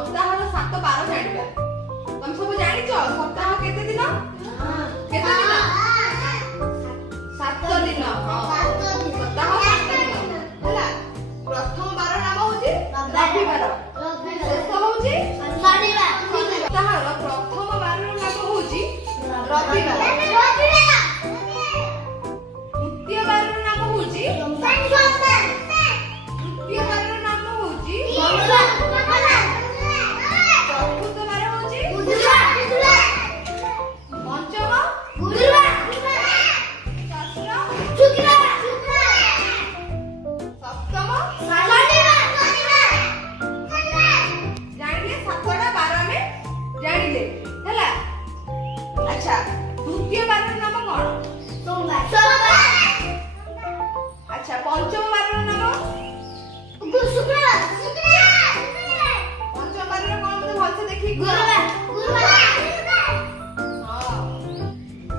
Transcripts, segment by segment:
सप्ताहर 7 ବାର ଜାଣିବା। ତମେ ସବୁ ଜାଣିଛ ସପ୍ତାହ କେତେ ଦିନ? କେତେ ଦିନ? 7 ଦିନ। ସପ୍ତାହ 7 ଦିନ ହେଲା। ପ୍ରଥମ ବାର ନାମ ହଉଛି ରବିବାର, ଶେଷ ହଉଛି ଶନିବାର। ସପ୍ତାହର ପ୍ରଥମ ବାରର ନାମ ହଉଛି ରବିବାର, ଦ୍ୱିତୀୟ ବାରର ନାମ ହଉଛି ତୃତୀୟ ବାରର ନାମ ହଉଛି ଚତୁର୍ଥ ବାର ହଉଛି ପଞ୍ଚମ ଷଷ୍ଠ ସପ୍ତମ ଜାଣିଲେ 7ଟା ବାର ଆମେ ଜାଣିଲେ ହେଲା। ଆଚ୍ଛା ଦ୍ୱିତୀୟ ବାରର ନାମ କଣ? ଆଚ୍ଛା ପଞ୍ଚମ ବାରର ନାମ? ପଞ୍ଚମ ବାରର କଣ ମତେ ଭଲସେ ଦେଖିକି କୁହ। ହଁ।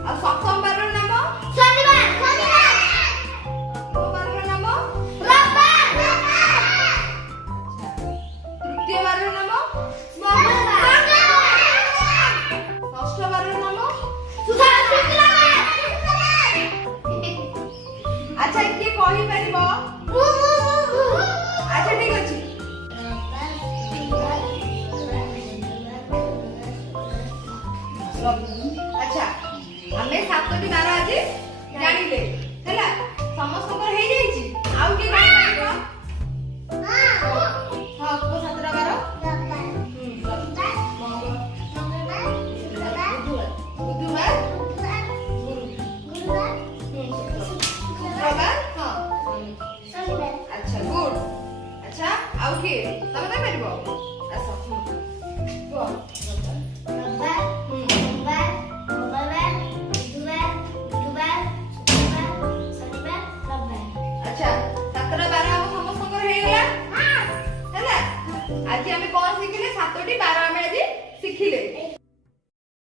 ଆଉ ସପ୍ତମ ବାରର ନାମ? ଅଷ୍ଟମ ବାରର ନାମ? ତୃତୀୟ ବାରର ନାମ? ଷଷ୍ଠ ବାରର ନାମ? ଆଚ୍ଛା କିଏ କହିପାରିବ? ଆଚ୍ଛା ଠିକ ଅଛି। ଆଚ୍ଛା ଆମେ 7ଟି ବାର ଆଜି ଜାଣିଲେ ହେଲା। ସମସ୍ତଙ୍କର ହେଇଯାଇଛି। ଆଉ କିଏ କହିପାରିବ? ହଁ କୁହ 7ଟା ବାର। ବୁଧବାର, ଶୁକ୍ରବାର, ହଁ। ଆଚ୍ଛା ଗୁଡ୍। ଆଚ୍ଛା ଆଉ କିଏ? ତମେ କହିପାରିବ? ଆସ କୁହ। ଆଚ୍ଛା 7ଟା ବାର ଆମ ସମସ୍ତଙ୍କର ହେଇଗଲା ହେଲା। ଆଜି ଆମେ କଣ ଶିଖିଲେ? 7ଟି ବାର ଆମେ ଆଜି ଶିଖିଲେ।